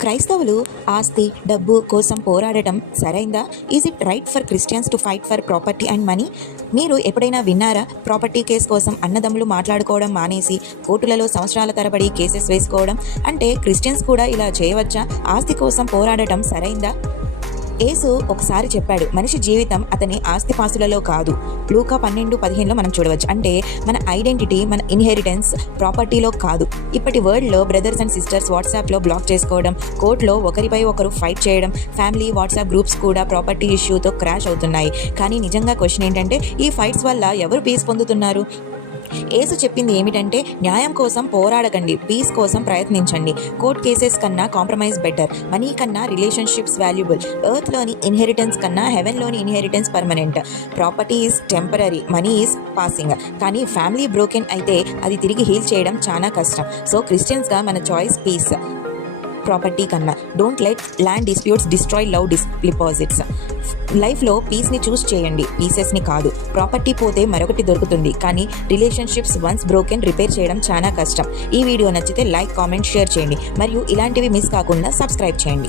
క్రైస్తవులు ఆస్తి డబ్బు కోసం పోరాడటం సరైందా? Is it right for Christians to fight for property and money మీరు ఎప్పుడైనా విన్నారా? ప్రాపర్టీ కేసు కోసం అన్నదమ్ములు మాట్లాడుకోవడం మానేసి కోర్టులలో సంవత్సరాల తరబడి కేసెస్ వేసుకోవడం? అంటే క్రిస్టియన్స్ కూడా ఇలా చేయవచ్చా? ఆస్తి కోసం పోరాడటం సరైందా? యేసు ఒకసారి చెప్పాడు మనిషి జీవితం అతని ఆస్తిపాస్తులలో కాదు. లూకా పన్నెండు పదిహేనులో మనం చూడవచ్చు. అంటే మన ఐడెంటిటీ మన ఇన్హెరిటెన్స్ ప్రాపర్టీలో కాదు. ఇప్పటి వరల్డ్లో బ్రదర్స్ అండ్ సిస్టర్స్ వాట్సాప్లో బ్లాక్ చేసుకోవడం కోర్టులో ఒకరిపై ఒకరు ఫైట్ చేయడం ఫ్యామిలీ వాట్సాప్ గ్రూప్స్ కూడా ప్రాపర్టీ ఇష్యూతో క్రాష్ అవుతున్నాయి. కానీ నిజంగా క్వశ్చన్ ఏంటంటే ఈ ఫైట్స్ వల్ల ఎవరు పీస్ పొందుతున్నారు? ఏసు చెప్పింది ఏమిటంటే న్యాయం కోసం పోరాడకండి పీస్ కోసం ప్రయత్నించండి. కోర్ట్ కేసెస్ కన్నా కాంప్రమైజ్ బెటర్ మనీ కన్నా రిలేషన్షిప్స్ వాల్యుబుల్ ఎర్త్లోని ఇన్హెరిటెన్స్ కన్నా హెవెన్లోని inheritance permanent property is temporary money is passing కానీ ఫ్యామిలీ బ్రోకెన్ అయితే అది తిరిగి హీల్ చేయడం చాలా కష్టం. సో క్రిస్టియన్స్గా మన చాయిస్ పీస్ ప్రాపర్టీ కన్నా. Don't let land disputes destroy love this deposits లైఫ్లో పీస్ని చూస్ చేయండి. పీసెస్ని కాదు. ప్రాపర్టీ పోతే మరొకటి దొరుకుతుంది. కానీ రిలేషన్షిప్స్ వన్స్ బ్రోకెన్ రిపేర్ చేయడం చాలా కష్టం. ఈ వీడియో నచ్చితే లైక్ కామెంట్ షేర్ చేయండి. మరియు ఇలాంటివి మిస్ కాకుండా సబ్స్క్రైబ్ చేయండి.